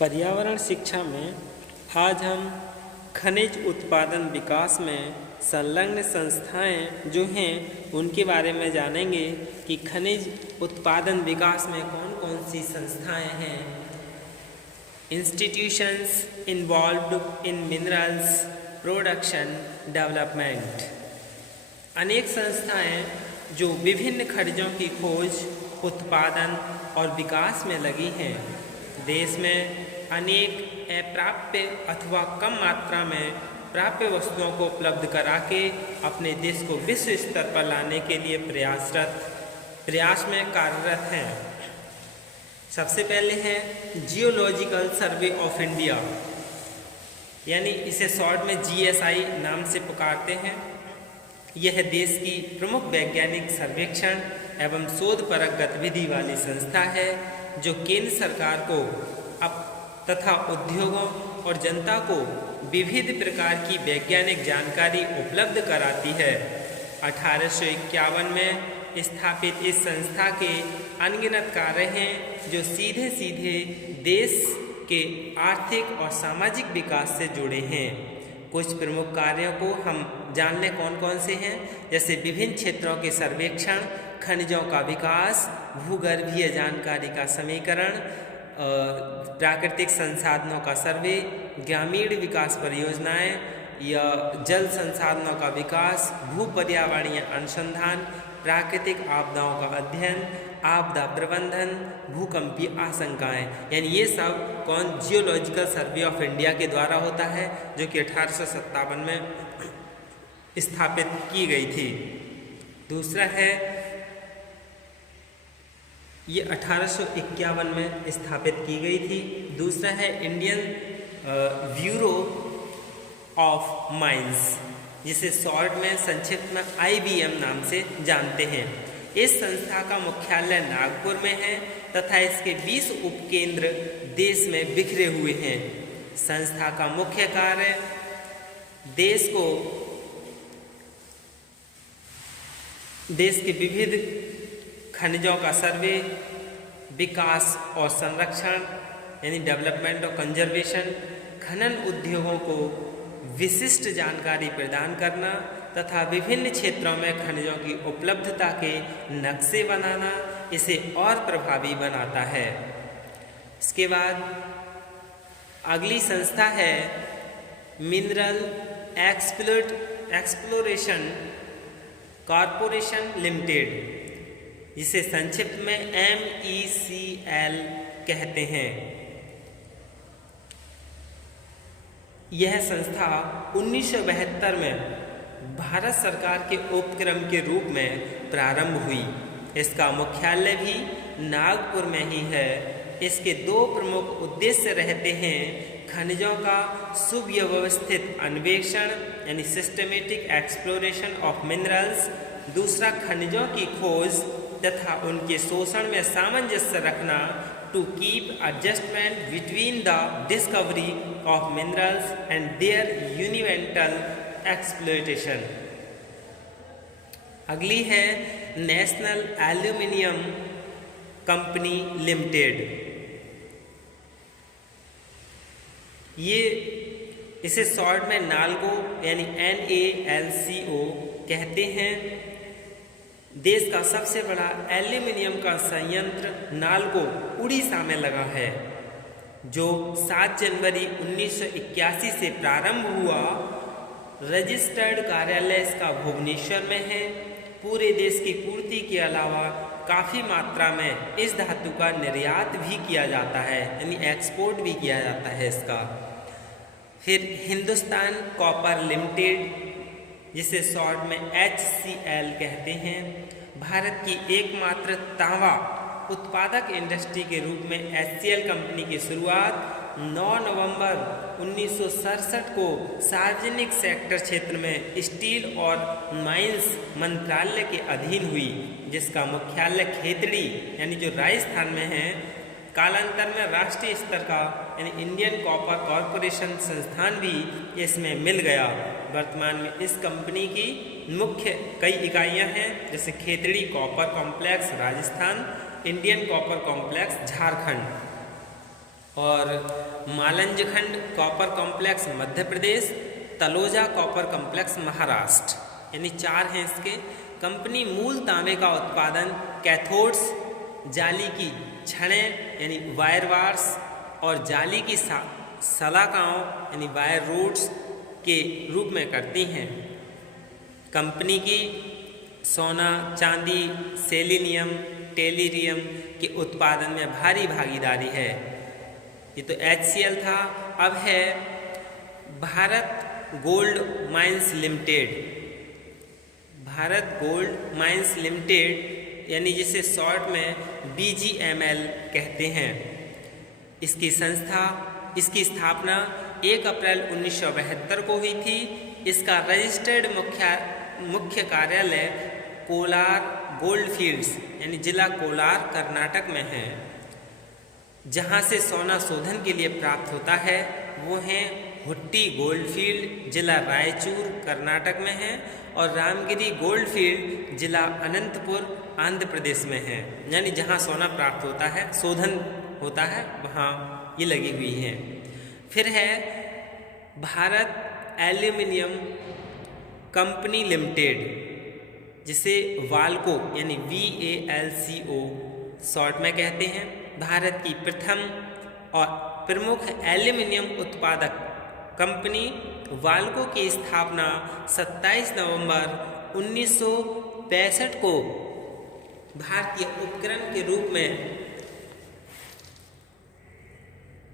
पर्यावरण शिक्षा में आज हम खनिज उत्पादन विकास में संलग्न संस्थाएं जो हैं उनके बारे में जानेंगे कि खनिज उत्पादन विकास में कौन कौन सी संस्थाएं हैं। इंस्टीट्यूशंस इन्वॉल्व्ड इन मिनरल्स प्रोडक्शन डेवलपमेंट, अनेक संस्थाएं जो विभिन्न खनिजों की खोज, उत्पादन और विकास में लगी हैं। देश में अनेक अप्राप्य अथवा कम मात्रा में प्राप्य वस्तुओं को उपलब्ध करा के अपने देश को विश्व स्तर पर लाने के लिए प्रयास में कार्यरत हैं। सबसे पहले है जियोलॉजिकल सर्वे ऑफ इंडिया, यानी इसे शॉर्ट में GSI नाम से पुकारते हैं। यह देश की प्रमुख वैज्ञानिक सर्वेक्षण एवं शोधपरक गतिविधि वाली संस्था है जो केंद्र सरकार को तथा उद्योगों और जनता को विविध प्रकार की वैज्ञानिक जानकारी उपलब्ध कराती है। 1851 में स्थापित इस संस्था के अनगिनत कार्य हैं जो सीधे सीधे देश के आर्थिक और सामाजिक विकास से जुड़े हैं। कुछ प्रमुख कार्यों को हम जान लें कौन कौन से हैं, जैसे विभिन्न क्षेत्रों के सर्वेक्षण, खनिजों का विकास, भूगर्भीय जानकारी का समीकरण, प्राकृतिक संसाधनों का सर्वे, ग्रामीण विकास परियोजनाएं या जल संसाधनों का विकास, भू पर्यावरणीय अनुसंधान, प्राकृतिक आपदाओं का अध्ययन, आपदा प्रबंधन, भूकंपीय आशंकाएं, यानी ये सब जियोलॉजिकल सर्वे ऑफ इंडिया के द्वारा होता है जो कि 1857 में स्थापित की गई थी। दूसरा है ये 1851 में स्थापित की गई थी। दूसरा है इंडियन ब्यूरो ऑफ माइंस, जिसे शॉर्ट में संक्षिप्त में IBM नाम से जानते हैं। इस संस्था का मुख्यालय नागपुर में है तथा इसके 20 उपकेंद्र देश में बिखरे हुए हैं। संस्था का मुख्य कार्य देश के विविध खनिजों का सर्वे, विकास और संरक्षण यानी डेवलपमेंट और कंजर्वेशन, खनन उद्योगों को विशिष्ट जानकारी प्रदान करना तथा विभिन्न क्षेत्रों में खनिजों की उपलब्धता के नक्शे बनाना इसे और प्रभावी बनाता है। इसके बाद अगली संस्था है मिनरल एक्सप्लोरेशन कॉरपोरेशन लिमिटेड, जिसे संक्षिप्त में MECL कहते हैं। यह संस्था 1972 में भारत सरकार के उपक्रम के रूप में प्रारंभ हुई। इसका मुख्यालय भी नागपुर में ही है। इसके दो प्रमुख उद्देश्य रहते हैं: खनिजों का सुव्यवस्थित अन्वेषण यानी सिस्टमेटिक एक्सप्लोरेशन ऑफ मिनरल्स, दूसरा खनिजों की खोज तथा उनके शोषण में सामंजस्य रखना, to keep adjustment between the discovery of minerals and their यूनिवेंटल एक्सप्लोइटेशन। अगली है नेशनल एल्यूमिनियम कंपनी लिमिटेड। इसे शॉर्ट में नाल्को यानी NALCO कहते हैं। देश का सबसे बड़ा एल्यूमिनियम का संयंत्र नाल्को उड़ीसा में लगा है, जो 7 जनवरी 1981 से प्रारंभ हुआ। रजिस्टर्ड कार्यालय इसका भुवनेश्वर में है। पूरे देश की पूर्ति के अलावा काफ़ी मात्रा में इस धातु का निर्यात भी किया जाता है, यानी एक्सपोर्ट भी किया जाता है इसका। फिर हिंदुस्तान कॉपर लिमिटेड, जिसे शॉर्ट में HCL कहते हैं, भारत की एकमात्र तांबा उत्पादक इंडस्ट्री के रूप में HCL कंपनी की शुरुआत 9 नवंबर 1967 को सार्वजनिक सेक्टर क्षेत्र में स्टील और माइंस मंत्रालय के अधीन हुई, जिसका मुख्यालय खेतड़ी यानी जो राजस्थान में है। कालांतर में राष्ट्रीय स्तर का यानी इंडियन कॉपर कॉरपोरेशन संस्थान भी इसमें मिल गया। वर्तमान में इस कंपनी की मुख्य कई इकाइयां हैं, जैसे Khetri copper complex Rajasthan, Indian copper complex Jharkhand. और मालंजखंड copper complex Madhya Pradesh, Taloja copper complex Maharashtra, यानी 4 हैं इसके। कंपनी मूल तांबे का उत्पादन कैथोड्स, जाली की छड़ें यानी वायर वार्स और जाली की सलाखाओं यानी वायर रोड्स के रूप में करती हैं। कंपनी की सोना, चांदी, सेलेनियम, टेलीरियम के उत्पादन में भारी भागीदारी है। ये तो HCL था। अब है Bharat gold mines limited. Bharat gold mines limited यानी जिसे शॉर्ट में BGML कहते हैं। इसकी स्थापना 1 अप्रैल 1972 को हुई थी। इसका रजिस्टर्ड मुख्य कार्यालय कोलार गोल्ड फील्ड्स यानी जिला कोलार कर्नाटक में है। जहाँ से सोना शोधन के लिए प्राप्त होता है वो है हुट्टी गोल्ड फील्ड, जिला रायचूर कर्नाटक में है, और रामगिरी गोल्ड फील्ड, जिला अनंतपुर आंध्र प्रदेश में है। यानी जहाँ सोना प्राप्त होता है, शोधन होता है, वहाँ ये लगी हुई हैं। फिर है भारत एल्यूमिनियम कंपनी लिमिटेड, जिसे वाल्को यानी VALCO शॉर्ट में कहते हैं। भारत की प्रथम और प्रमुख एल्यूमिनियम उत्पादक कंपनी वाल्को की स्थापना 27 नवंबर 1965 को भारतीय उपकरण के रूप में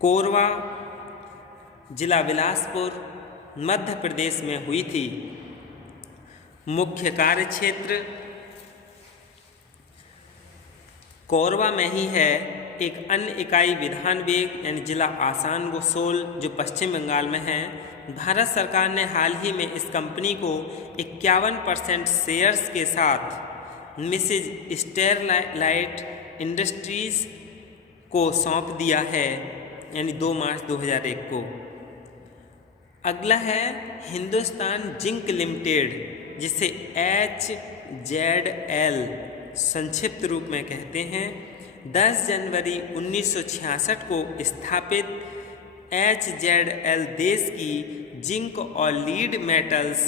कोरबा, जिला बिलासपुर, मध्य प्रदेश में हुई थी। मुख्य कार्य क्षेत्र कोरबा में ही है। एक अन्य इकाई विधान वेग यानी जिला आसानसोल जो पश्चिम बंगाल में है। भारत सरकार ने हाल ही में इस कंपनी को 51% शेयर्स के साथ मिसेज स्टेरलाइट इंडस्ट्रीज को सौंप दिया है, यानी 2 मार्च 2001 को। अगला है हिंदुस्तान जिंक लिमिटेड, जिसे HZL संक्षिप्त रूप में कहते हैं। 10 जनवरी 1966 को स्थापित HZL देश की जिंक और लीड मेटल्स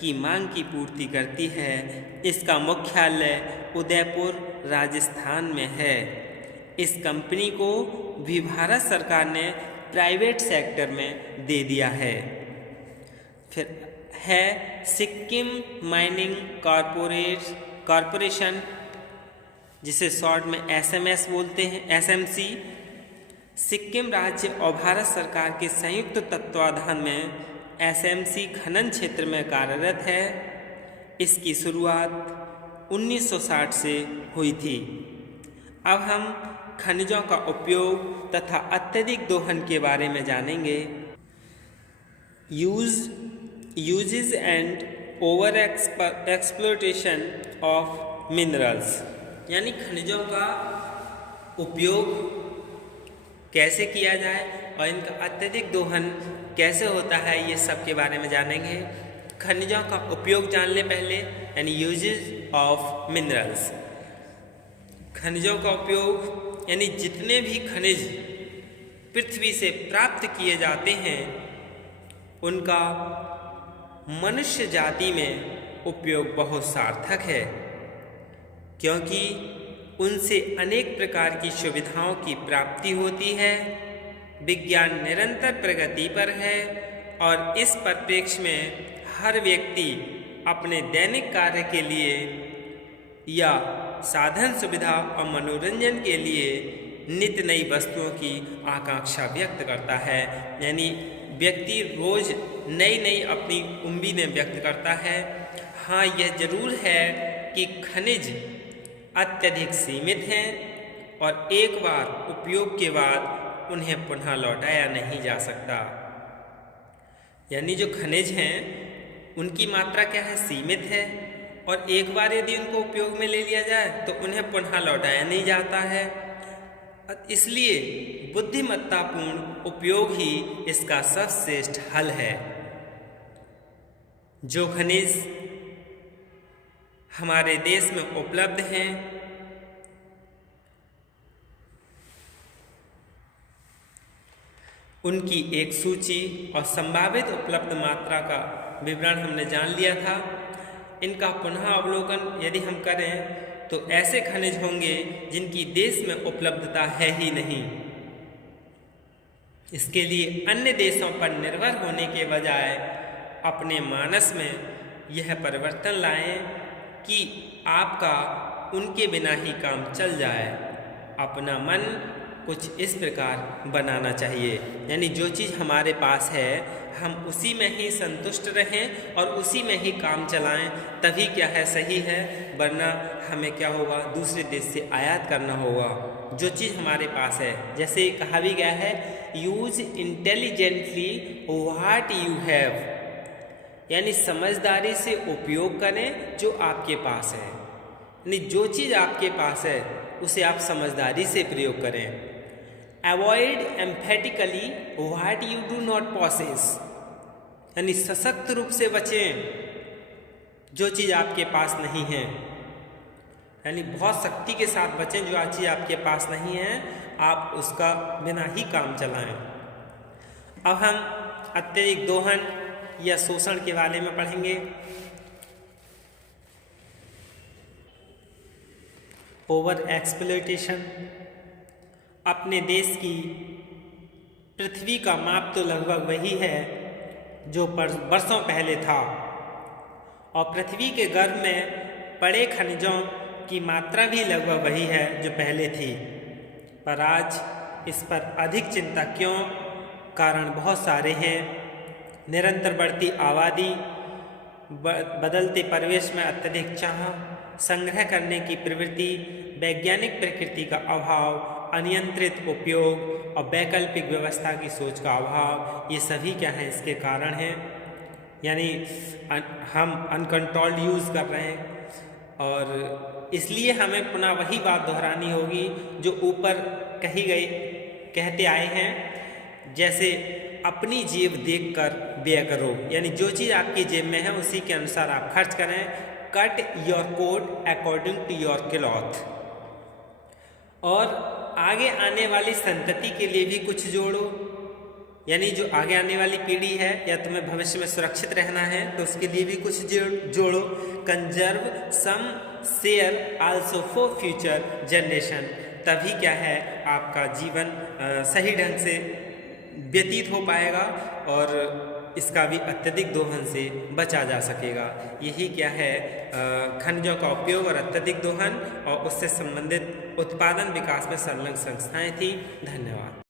की मांग की पूर्ति करती है। इसका मुख्यालय उदयपुर राजस्थान में है। इस कंपनी को भी भारत सरकार ने प्राइवेट सेक्टर में दे दिया है। फिर है सिक्किम माइनिंग कॉरपोरेशन, जिसे शॉर्ट में SMS बोलते हैं, SMC। सिक्किम राज्य और भारत सरकार के संयुक्त तत्वाधान में SMC खनन क्षेत्र में कार्यरत है। इसकी शुरुआत 1960 से हुई थी। अब हम खनिजों का उपयोग तथा अत्यधिक दोहन के बारे में जानेंगे। Uses and over exploitation of minerals, यानी खनिजों का उपयोग कैसे किया जाए और इनका अत्यधिक दोहन कैसे होता है, ये सब के बारे में जानेंगे। खनिजों का उपयोग जान ले पहले, यानी यूजेस ऑफ मिनरल्स। खनिजों का उपयोग यानी जितने भी खनिज पृथ्वी से प्राप्त किए जाते हैं उनका मनुष्य जाति में उपयोग बहुत सार्थक है, क्योंकि उनसे अनेक प्रकार की सुविधाओं की प्राप्ति होती है। विज्ञान निरंतर प्रगति पर है और इस परिप्रेक्ष्य में हर व्यक्ति अपने दैनिक कार्य के लिए या साधन सुविधा और मनोरंजन के लिए नित्य नई वस्तुओं की आकांक्षा व्यक्त करता है। यानी व्यक्ति रोज नई नई अपनी उम्मीदें व्यक्त करता है। हाँ, यह जरूर है कि खनिज अत्यधिक सीमित हैं और एक बार उपयोग के बाद उन्हें पुनः लौटाया नहीं जा सकता। यानी जो खनिज हैं उनकी मात्रा क्या है, सीमित है, और एक बार यदि उनको उपयोग में ले लिया जाए तो उन्हें पुनः लौटाया नहीं जाता है। इसलिए बुद्धिमत्तापूर्ण उपयोग ही इसका सर्वश्रेष्ठ हल है। जो खनिज हमारे देश में उपलब्ध हैं उनकी एक सूची और संभावित उपलब्ध मात्रा का विवरण हमने जान लिया था। इनका पुनः अवलोकन यदि हम करें तो ऐसे खनिज होंगे जिनकी देश में उपलब्धता है ही नहीं। इसके लिए अन्य देशों पर निर्भर होने के बजाय अपने मानस में यह परिवर्तन लाएं कि आपका उनके बिना ही काम चल जाए। अपना मन कुछ इस प्रकार बनाना चाहिए, यानी जो चीज़ हमारे पास है हम उसी में ही संतुष्ट रहें और उसी में ही काम चलाएं, तभी क्या है सही है, वरना हमें क्या होगा, दूसरे देश से आयात करना होगा। जो चीज़ हमारे पास है, जैसे कहा भी गया है, use intelligently what you have, यानी समझदारी से उपयोग करें जो आपके पास है। यानी जो चीज़ आपके पास है उसे आप समझदारी से प्रयोग करें। Avoid emphatically what you do not possess, यानी सशक्त रूप से बचें जो चीज़ आपके पास नहीं है, यानी बहुत शक्ति के साथ बचें। जो चीज़ आपके पास नहीं है आप उसका बिना ही काम चलाएं। अब हम अत्यधिक दोहन या शोषण के बारे में पढ़ेंगे। ओवर एक्सप्लॉयटेशन, अपने देश की पृथ्वी का माप तो लगभग वही है जो वर्षों पहले था, और पृथ्वी के गर्भ में पड़े खनिजों की मात्रा भी लगभग वही है जो पहले थी। पर आज इस पर अधिक चिंता क्यों? कारण बहुत सारे हैं। निरंतर बढ़ती आबादी, बदलते परिवेश में अत्यधिक चाह, संग्रह करने की प्रवृत्ति, वैज्ञानिक प्रकृति का अभाव, अनियंत्रित उपयोग और वैकल्पिक व्यवस्था की सोच का अभाव, ये सभी क्या हैं इसके कारण हैं। यानी हम अनकंट्रोल्ड यूज़ कर रहे हैं, और इसलिए हमें पुनः वही बात दोहरानी होगी जो ऊपर कही गई कहते आए हैं, जैसे अपनी जेब देखकर व्यय करो, यानी जो चीज़ आपकी जेब में है उसी के अनुसार आप खर्च करें। Cut your coat according to your cloth, और आगे आने वाली संतति के लिए भी कुछ जोड़ो, यानी जो आगे आने वाली पीढ़ी है या तुम्हें भविष्य में सुरक्षित रहना है तो उसके लिए भी कुछ जोड़ो। Conserve some share also for future generation, तभी क्या है आपका जीवन सही ढंग से व्यतीत हो पाएगा और इसका भी अत्यधिक दोहन से बचा जा सकेगा। यही क्या है खनिजों का उपयोग और अत्यधिक दोहन और उससे संबंधित उत्पादन विकास में संलग्न संस्थाएं थी। धन्यवाद।